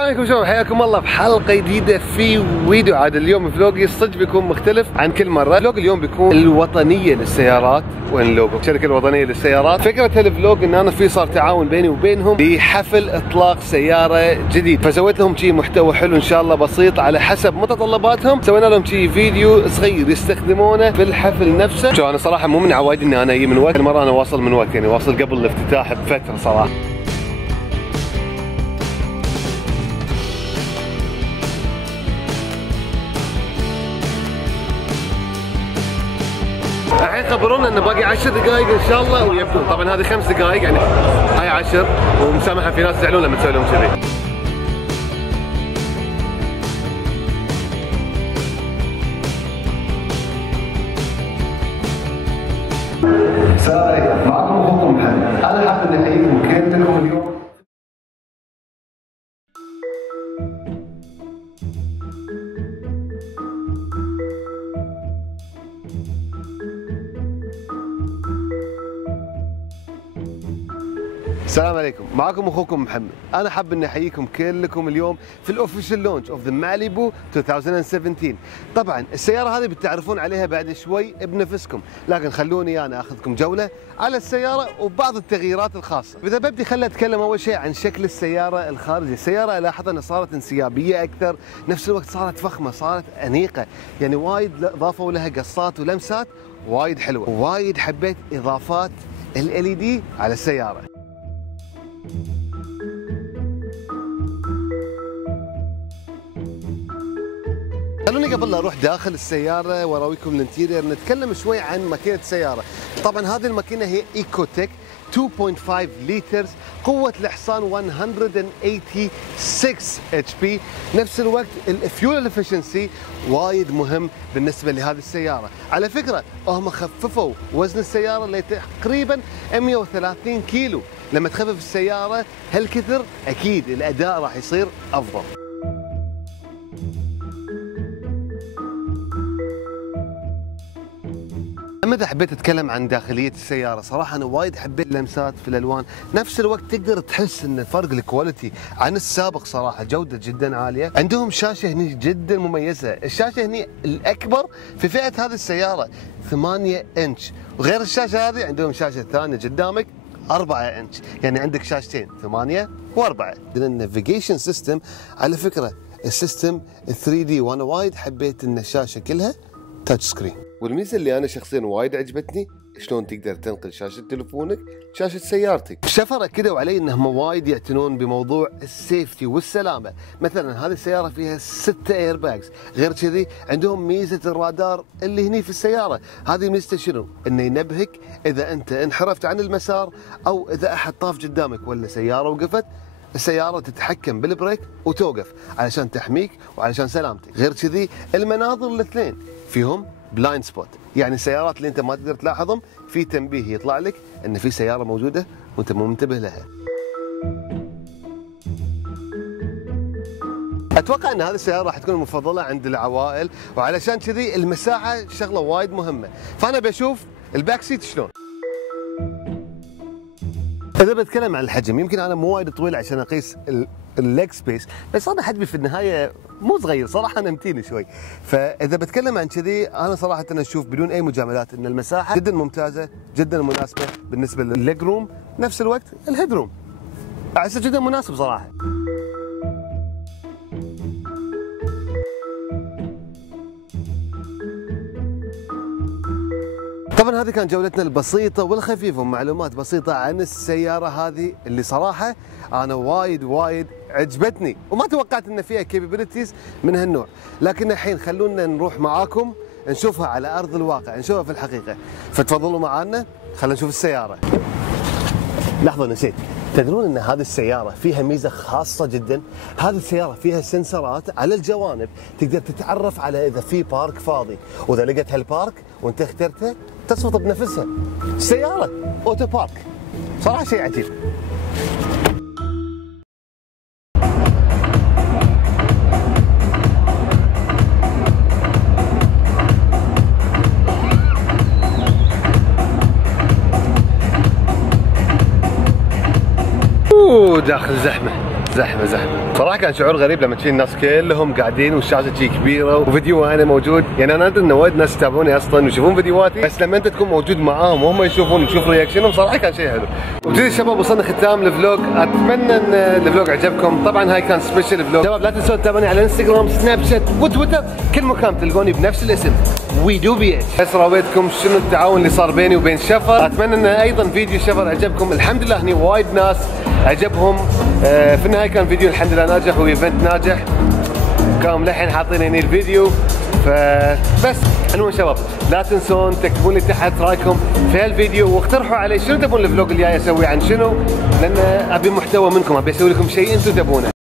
السلام عليكم شباب، حياكم الله في حلقة جديدة في فيديو. عاد اليوم فلوقي الصدق بيكون مختلف عن كل مرة. فلوق اليوم بيكون الوطنية للسيارات. وين اللوجو؟ الشركة الوطنية للسيارات. فكرة الفلوج ان انا في صار تعاون بيني وبينهم بحفل اطلاق سيارة جديد، فسويت لهم شي محتوى حلو ان شاء الله بسيط على حسب متطلباتهم. سوينا لهم شي فيديو صغير يستخدمونه في الحفل نفسه. شو انا صراحة مو من عوايدي اني انا اجي من وقت، المرة انا واصل من وقت، يعني واصل قبل الافتتاح بفترة صراحة. الحين خبرونا انه باقي 10 دقائق ان شاء الله ويبدون. طبعا هذه 5 دقائق، يعني هاي 10، ومسامحه في ناس يزعلون لما تسوي لهم كذي. السلام عليكم، معكم اخوكم محمد. انا حاب اني احييكم كلكم اليوم. السلام عليكم، معكم اخوكم محمد. انا حاب اني احييكم كلكم اليوم في الاوفيشال لونش اوف ذا ماليبو 2017. طبعا السياره هذه بتعرفون عليها بعد شوي بنفسكم، لكن خلوني انا اخذكم جوله على السياره وبعض التغييرات الخاصه. اذا ببدي خليني اتكلم اول شيء عن شكل السياره الخارجي. السياره لاحظ انها صارت انسيابيه اكثر، نفس الوقت صارت فخمه، صارت انيقه، يعني وايد ضافوا لها قصات ولمسات وايد حلوه. وايد حبيت اضافات LED على السياره. خلوني قبل لا اروح داخل السياره واراويكم الانتيرير نتكلم شوي عن ماكينه السياره. طبعا هذه الماكينه هي ايكوتك 2.5 لتر، قوه الحصان 186 HP. نفس الوقت الفيول افشنسي وايد مهم بالنسبه لهذه السياره. على فكره هم خففوا وزن السياره لتقريبا 130 كيلو. لما تخفف السياره هالكثر اكيد الاداء راح يصير افضل. أما إذا حبيت أتكلم عن داخلية السيارة، صراحة أنا وايد حبيت اللمسات في الألوان. نفس الوقت تقدر تحس إن فرق الكواليتي عن السابق، صراحة جودة جدا عالية. عندهم شاشة هني جدا مميزة، الشاشة هني الأكبر في فئة هذه السيارة 8 إنش، وغير الشاشة هذه عندهم شاشة ثانية قدامك 4 إنش، يعني عندك شاشتين 8 و4. النافيجيشن سيستم على فكرة السيستم 3D، وأنا وايد حبيت إن الشاشة كلها تاتش سكرين. والميزه اللي انا شخصيا وايد عجبتني شلون تقدر تنقل شاشه تلفونك شاشه سيارتك. الشفره اكدوا علي انهم وايد يعتنون بموضوع السيفتي والسلامه. مثلا هذه السياره فيها 6 اير باجز، غير كذي عندهم ميزه الرادار اللي هني في السياره. هذه ميزته شنو؟ انه ينبهك اذا انت انحرفت عن المسار او اذا احد طاف قدامك ولا سياره وقفت، السيارة تتحكم بالبريك وتوقف علشان تحميك وعلشان سلامتك. غير كذي المناظر الاثنين فيهم بلايند سبوت، يعني السيارات اللي انت ما تقدر تلاحظهم في تنبيه يطلع لك ان في سيارة موجودة وانت مو منتبه لها. اتوقع ان هذه السيارة راح تكون المفضلة عند العوائل، وعلشان كذي المساحة شغلة وايد مهمة. فانا بشوف الباك سيت شلون. إذا بتكلم عن الحجم، يمكن أنا مو وايد طويل عشان أقيس الليج سبيس، بس أنا حجمي في النهاية مو صغير صراحة، أنا متيني شوي. فإذا بتكلم عن كذي أنا صراحة أنا أشوف بدون أي مجاملات إن المساحة جدا ممتازة، جدا مناسبة بالنسبة للليج روم. نفس الوقت الهيد روم أحسه جدا مناسب صراحة. طبعا هذه كانت جولتنا البسيطة والخفيفة ومعلومات بسيطة عن السيارة هذه اللي صراحة أنا وايد عجبتني، وما توقعت إن فيها كابابيلتيز من هالنوع. لكن الحين خلونا نروح معاكم نشوفها على أرض الواقع، نشوفها في الحقيقة. فتفضلوا معانا خلينا نشوف السيارة. لحظة نسيت، تدرون ان هذه السيارة فيها ميزة خاصة جدا؟ هذه السيارة فيها سنسرات على الجوانب، تقدر تتعرف على اذا في بارك فاضي، واذا لقيت هالبارك وانت اخترته تصفط بنفسها. سيارة اوتو بارك، صراحة شيء عجيب. داخل زحمة. صراحه كان شعور غريب لما تشوف الناس كلهم قاعدين والشاشه شي كبيره وفيديو وانا موجود. يعني انا ادري ان وايد ناس يتابعوني اصلا ويشوفون فيديوهاتي، بس لما انت تكون موجود معاهم وهم يشوفون وتشوف رياكشنهم صراحه كان شيء حلو. وبكذا الشباب وصلنا ختام الفلوج، اتمنى ان الفلوج عجبكم. طبعا هاي كان سبيشل فلوج. شباب لا تنسون تتابعوني على انستغرام، سناب شات وتويتر، كل مكان تلقوني بنفس الاسم ويدو بيتش. بس راويتكم شنو التعاون اللي صار بيني وبين شفر. اتمنى ان ايضا فيديو شفر عجبكم. الحمد لله هني وايد ناس عجبهم. في النهايه كان فيديو الحمد لله ناجح وايفنت ناجح. كانوا للحين حاطين هني الفيديو. فبس المهم شباب لا تنسون تكتبون لي تحت رايكم في هالفيديو واقترحوا علي شنو تبون الفلوج الجاي اسوي عن شنو، لان ابي محتوى منكم، ابي اسوي لكم شيء انتم تبونه.